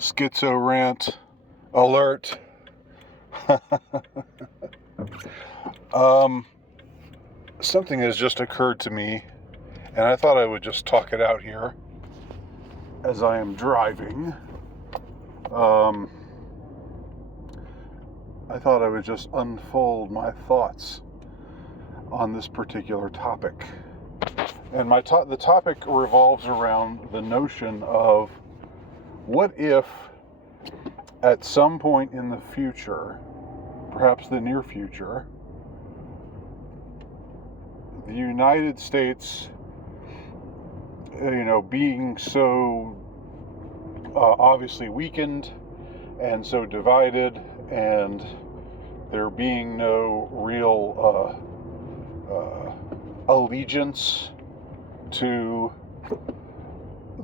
Schizo rant alert. Something has just occurred to me, and I thought I would just talk it out here as I am driving. I thought I would just unfold my thoughts on this particular topic. And the topic revolves around the notion of what if at some point in the future, perhaps the near future, the United States, being so obviously weakened and so divided, and there being no real allegiance to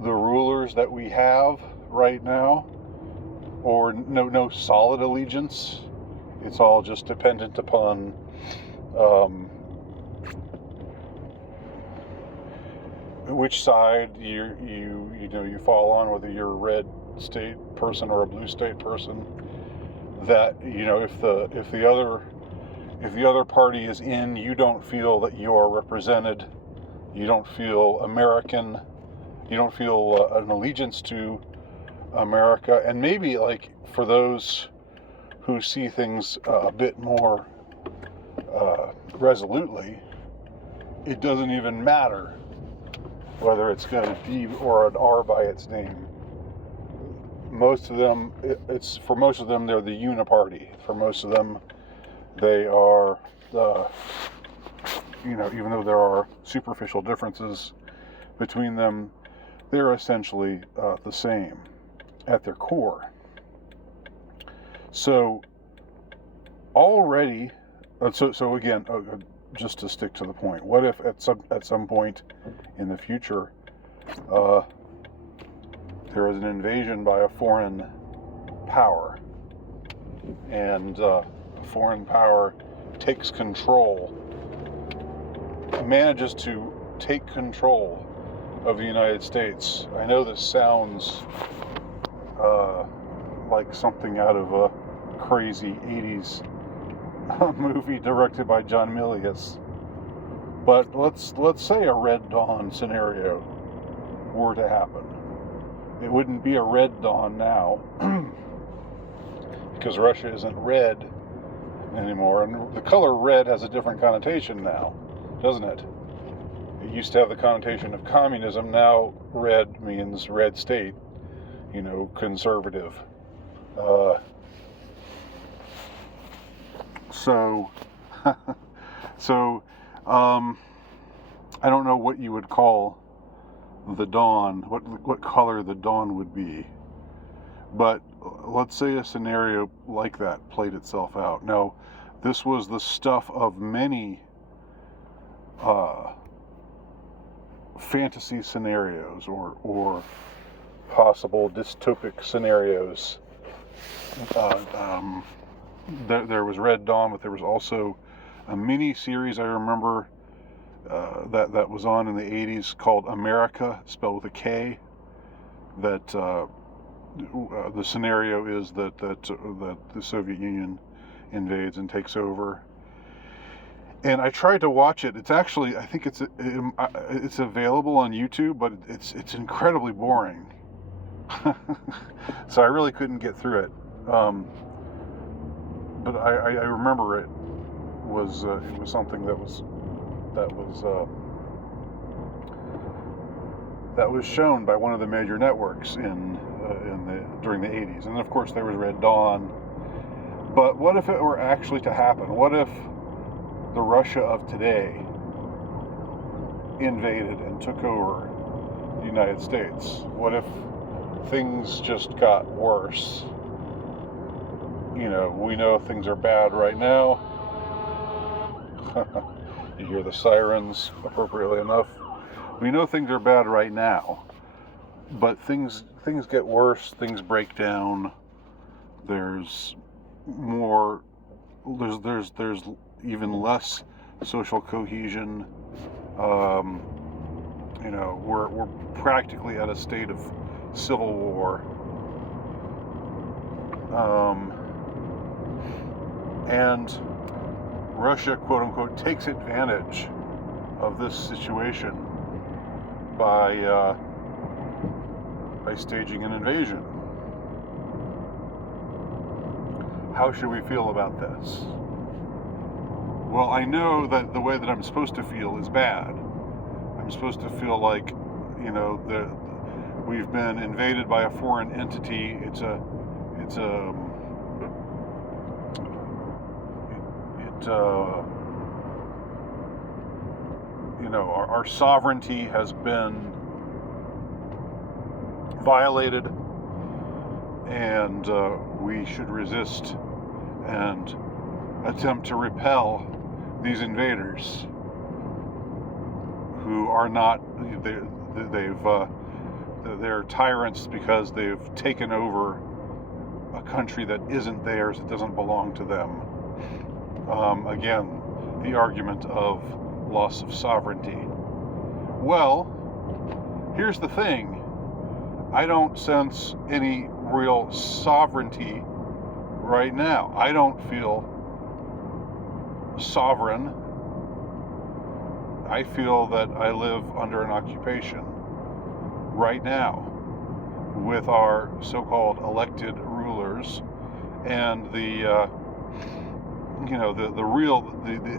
the rulers that we have right now, or no solid allegiance. It's all just dependent upon which side you fall on, whether you're a red state person or a blue state person. That if the other party is in, you don't feel that you are represented. You don't feel American. You don't feel an allegiance to America. And maybe, like, for those who see things a bit more resolutely, it doesn't even matter whether it's got a D or an R by its name. Most of them, for most of them, they're the uniparty. For most of them, they are even though there are superficial differences between them, they're essentially the same at their core. So already, so again, just to stick to the point, what if at some point in the future there is an invasion by a foreign power, and a foreign power manages to take control of the United States? I know this sounds like something out of a crazy 80s movie directed by John Milius, but let's say a Red Dawn scenario were to happen. It wouldn't be a Red Dawn now because Russia isn't red anymore, and the color red has a different connotation now, doesn't it? It used to have the connotation of communism. Now red means red state, conservative. So I don't know what you would call the dawn, what color the dawn would be, but let's say a scenario like that played itself out. Now, this was the stuff of many fantasy scenarios or possible dystopic scenarios. There was Red Dawn, but there was also a mini series I remember that was on in the 80s called America, spelled with a K. That the scenario is that the Soviet Union invades and takes over. And I tried to watch it. It's actually, I think it's available on YouTube, but it's incredibly boring. So I really couldn't get through it. But I remember it was something that was shown by one of the major networks during the 80s. And of course there was Red Dawn. But what if it were actually to happen? What if the Russia of today invaded and took over the United States? What if things just got worse? We know things are bad right now. You hear the sirens, appropriately enough. We know things are bad right now, but things get worse, things break down. There's even less social cohesion. We're practically at a state of civil war. And Russia, quote unquote, takes advantage of this situation by staging an invasion. How should we feel about this? Well, I know that the way that I'm supposed to feel is bad. I'm supposed to feel like, we've been invaded by a foreign entity. Our sovereignty has been violated, and we should resist and attempt to repel these invaders who are not, they're tyrants because they've taken over a country that isn't theirs, it doesn't belong to them. Again, the argument of loss of sovereignty. Well, here's the thing. I don't sense any real sovereignty right now. I don't feel sovereign. I feel that I live under an occupation right now with our so-called elected rulers and the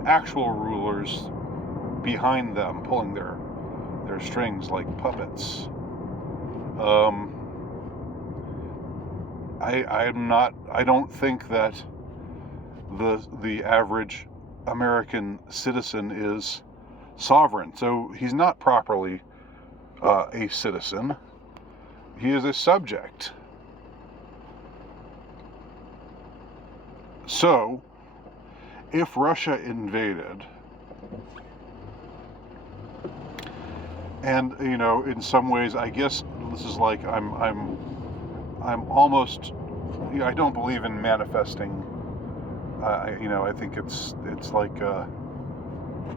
actual rulers behind them pulling their strings like puppets. I don't think that the average American citizen is sovereign. So he's not properly a citizen. He is a subject. So, if Russia invaded, and in some ways, I guess this is like I'm almost, I don't believe in manifesting. I think it's like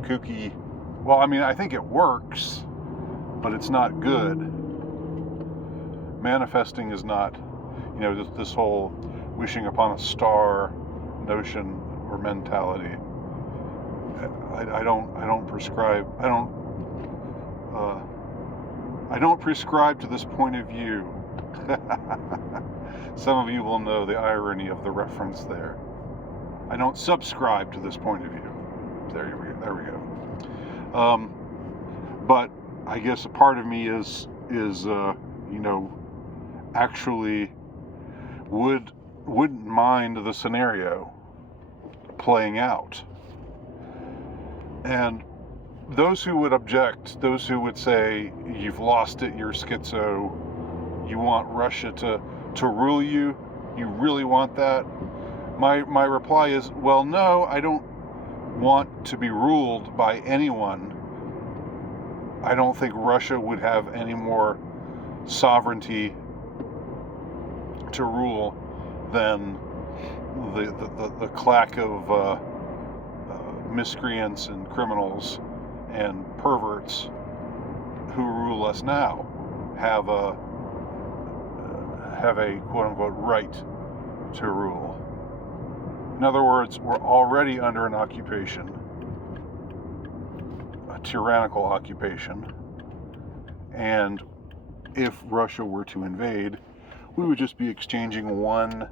kooky. Well, I think it works, but it's not good. Manifesting is not, this whole wishing upon a star notion or mentality. I don't prescribe. I don't prescribe to this point of view. Some of you will know the irony of the reference there. I don't subscribe to this point of view. There we go. But I guess a part of me is actually wouldn't mind the scenario playing out. And those who would object, those who would say, you've lost it, you're schizo, you want Russia to rule you, you really want that? My reply is, well, no, I don't want to be ruled by anyone. I don't think Russia would have any more sovereignty to rule than the clack of miscreants and criminals and perverts who rule us now have a quote unquote right to rule. In other words, we're already under an occupation, a tyrannical occupation, and if Russia were to invade, we would just be exchanging one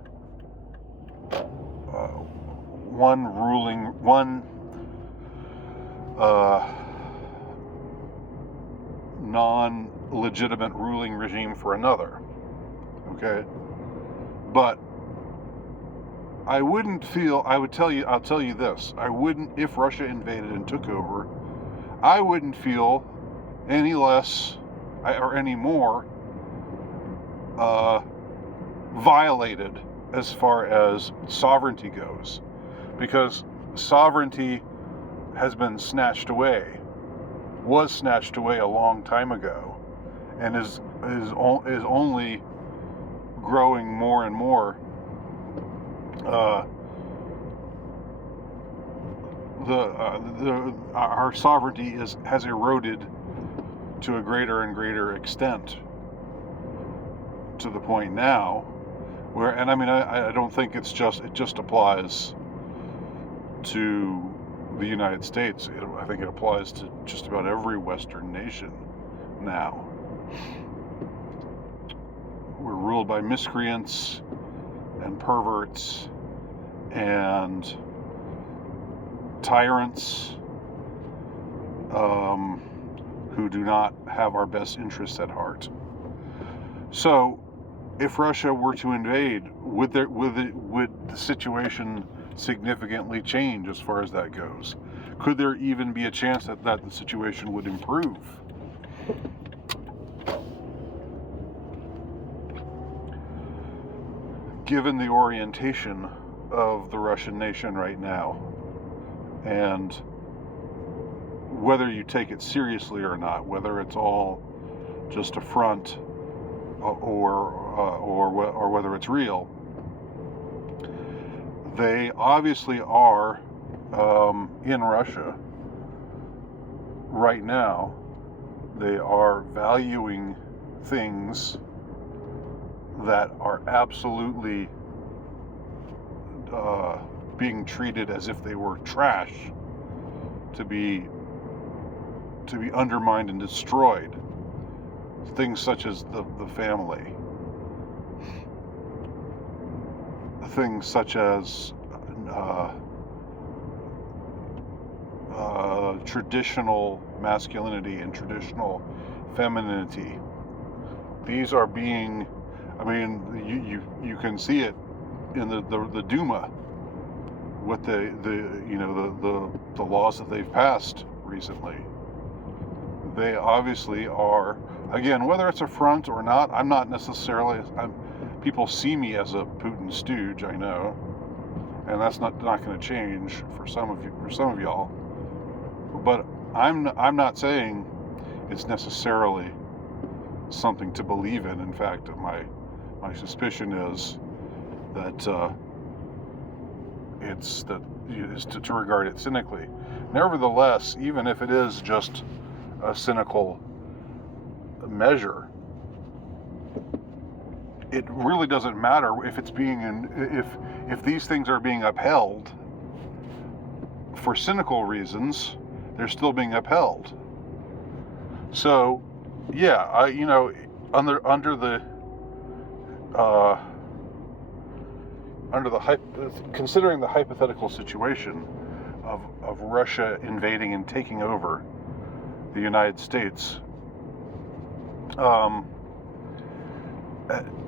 non-legitimate ruling regime for another. Okay? But I'll tell you this, if Russia invaded and took over, I wouldn't feel any less or any more violated as far as sovereignty goes, because sovereignty has been was snatched away a long time ago, and is only growing more and more. Our sovereignty has eroded to a greater and greater extent, to the point now And I mean, I don't think it just applies to the United States. I think it applies to just about every Western nation now. We're ruled by miscreants and perverts and tyrants who do not have our best interests at heart. So, if Russia were to invade, would the situation significantly change as far as that goes? Could there even be a chance that the situation would improve? Given the orientation of the Russian nation right now, and whether you take it seriously or not, whether it's all just a front or whether it's real, they obviously are in Russia right now. They are valuing things that are absolutely being treated as if they were trash, to be undermined and destroyed. Things such as the family, things such as traditional masculinity and traditional femininity. These are being, I mean, you can see it in the Duma with the laws that they've passed recently. They obviously are, again, whether it's a front or not, I'm not necessarily, people see me as a Putin stooge, I know, and that's not going to change for some of y'all. But I'm not saying it's necessarily something to believe in. In fact, my suspicion is that it's to regard it cynically. Nevertheless, even if it is just a cynical measure, it really doesn't matter if it's if these things are being upheld for cynical reasons. They're still being upheld. So, yeah, considering the hypothetical situation of Russia invading and taking over the United States,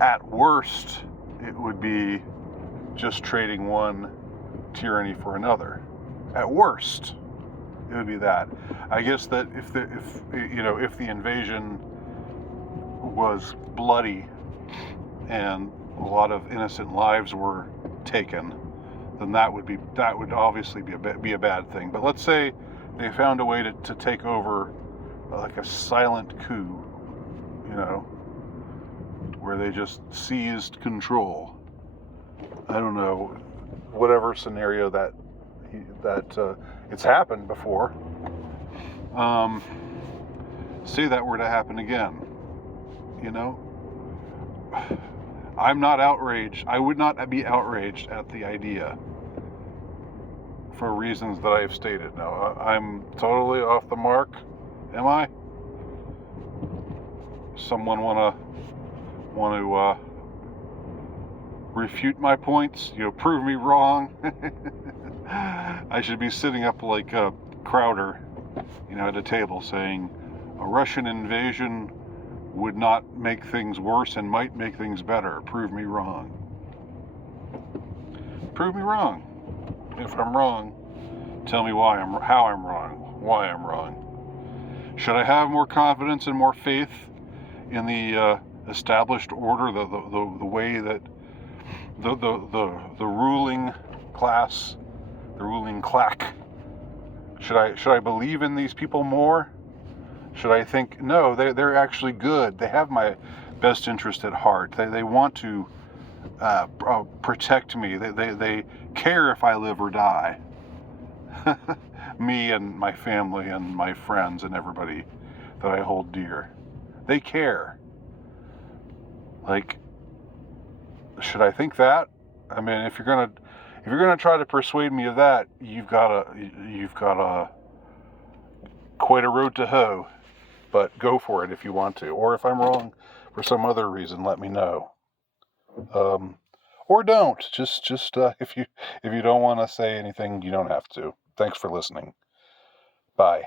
at worst, it would be just trading one tyranny for another. At worst, it would be that. I guess that if the invasion was bloody and a lot of innocent lives were taken, then that would obviously be a bad thing. But let's say they found a way to take over, like a silent coup, where they just seized control. I don't know, whatever scenario that it's happened before. Say that were to happen again, I'm not outraged. I would not be outraged at the idea for reasons that I have stated. Now, I'm totally off the mark. Am I? Someone want to refute my points? Prove me wrong. I should be sitting up like Crowder, at a table saying a Russian invasion would not make things worse and might make things better. Prove me wrong. Prove me wrong. If I'm wrong, tell me how I'm wrong, why I'm wrong. Should I have more confidence and more faith in the established order, the way that the ruling class, the ruling claque? Should I believe in these people more? Should I think, no, they're actually good. They have my best interest at heart. They want to protect me. They care if I live or die. Me and my family and my friends and everybody that I hold dear. They care. Like, should I think that? I mean, if you're gonna try to persuade me of that, you've got quite a road to hoe. But go for it if you want to. Or if I'm wrong for some other reason, let me know. Or don't. Just if you don't want to say anything, you don't have to. Thanks for listening. Bye.